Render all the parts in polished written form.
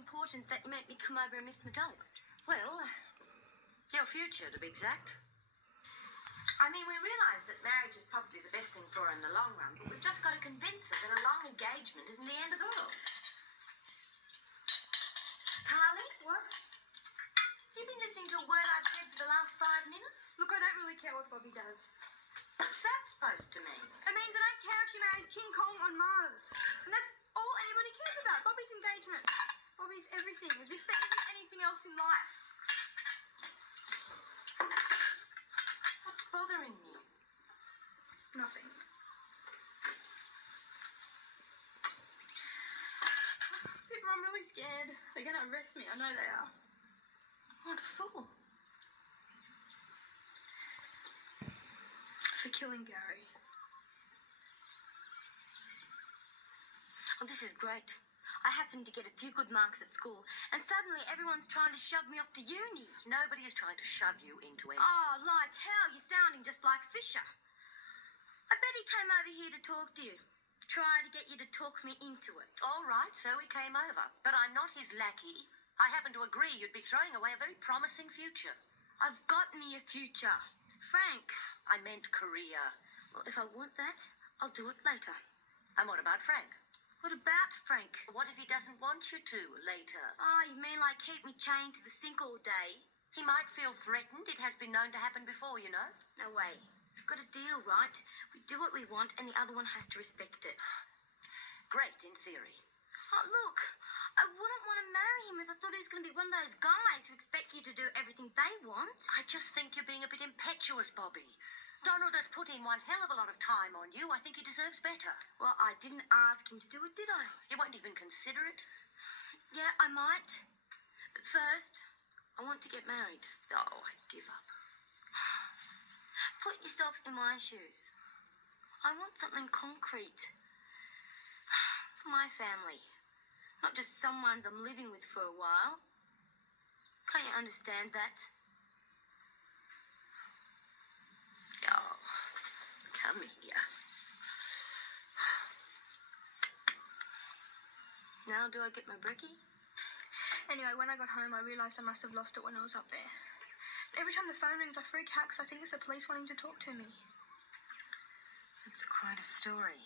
important that you make me come over and miss my toast? Well, your future, to be exact. I mean, we realise that marriage is probably the best thing for her in the long run, but we've just got to convince her that a long engagement isn't the end of the world. Carly? What? You been listening to a word I've said for the last 5 minutes? Look, I don't really care what Bobby does. What's that supposed to mean? It means I don't care if she marries King Kong on Mars. And that's all anybody cares about, Bobby's engagement. Bobby's everything, as if there isn't anything else in life. What's bothering you? Nothing. People, I'm really scared. They're going to arrest me. I know they are. What a fool. For killing Gary. Oh, this is great. I happened to get a few good marks at school, and suddenly everyone's trying to shove me off to uni. Nobody is trying to shove you into anything. Oh, like hell. You're sounding just like Fisher. I bet he came over here to talk to you. Try to get you to talk me into it. All right, so he came over. But I'm not his lackey. I happen to agree you'd be throwing away a very promising future. I've got me a future. Frank. I meant career. Well, if I want that, I'll do it later. And what about Frank? What about Frank? What if he doesn't want you to later? Oh, you mean like keep me chained to the sink all day? He might feel threatened. It has been known to happen before, you know. No way. We've got a deal, right? We do what we want and the other one has to respect it. Great, in theory. Oh, look. I wouldn't want to marry him if I thought he was going to be one of those guys who expect you to do everything they want. I just think you're being a bit impetuous, Bobby. Donald has put in one hell of a lot of time on you. I think he deserves better. Well, I didn't ask him to do it, did I? You won't even consider it? Yeah, I might. But first, I want to get married. Oh, I give up. Put yourself in my shoes. I want something concrete. For my family. Not just someone's I'm living with for a while. Can't you understand that? Oh, come here. Now do I get my brekkie? Anyway, when I got home, I realised I must have lost it when I was up there. Every time the phone rings, I freak out because I think it's the police wanting to talk to me. It's quite a story.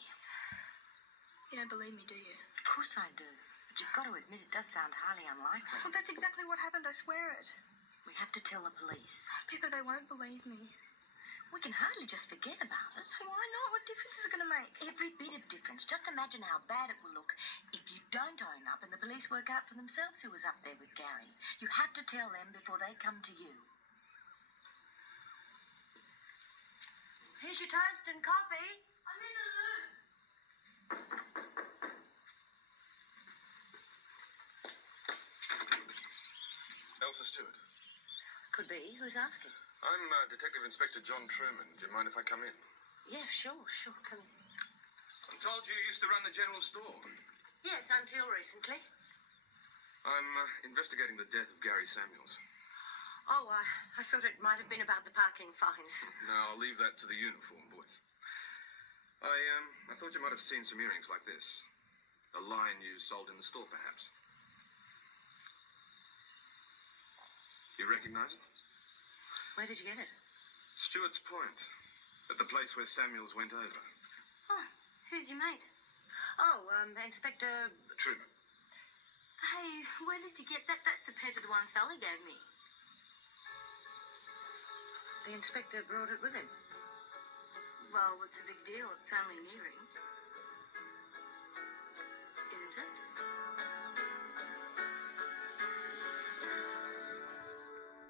You don't believe me, do you? Of course I do. But you've got to admit it does sound highly unlikely. Well, that's exactly what happened, I swear it. We have to tell the police. Pippa, they won't believe me. We can hardly just forget about it. Why not? What difference is it going to make? Every bit of difference. Just imagine how bad it will look if you don't own up and the police work out for themselves who was up there with Gary. You have to tell them before they come to you. Here's your toast and coffee. I'm in the loo. Elsa Stewart. Could be. Who's asking? I'm Detective Inspector John Truman. Do you mind if I come in? Yeah, sure, come in. I'm told you used to run the general store. Yes, until recently. I'm investigating the death of Gary Samuels. Oh, I thought it might have been about the parking fines. Now, I'll leave that to the uniform boys. I thought you might have seen some earrings like this. A line you sold in the store, perhaps. You recognize it? Where did you get it? Stewart's Point. At the place where Samuels went over. Oh, who's your mate? Oh, Inspector... Truman. Hey, where did you get that? That's the pet of the one Sally gave me. The inspector brought it with him. Well, what's the big deal? It's only an earring.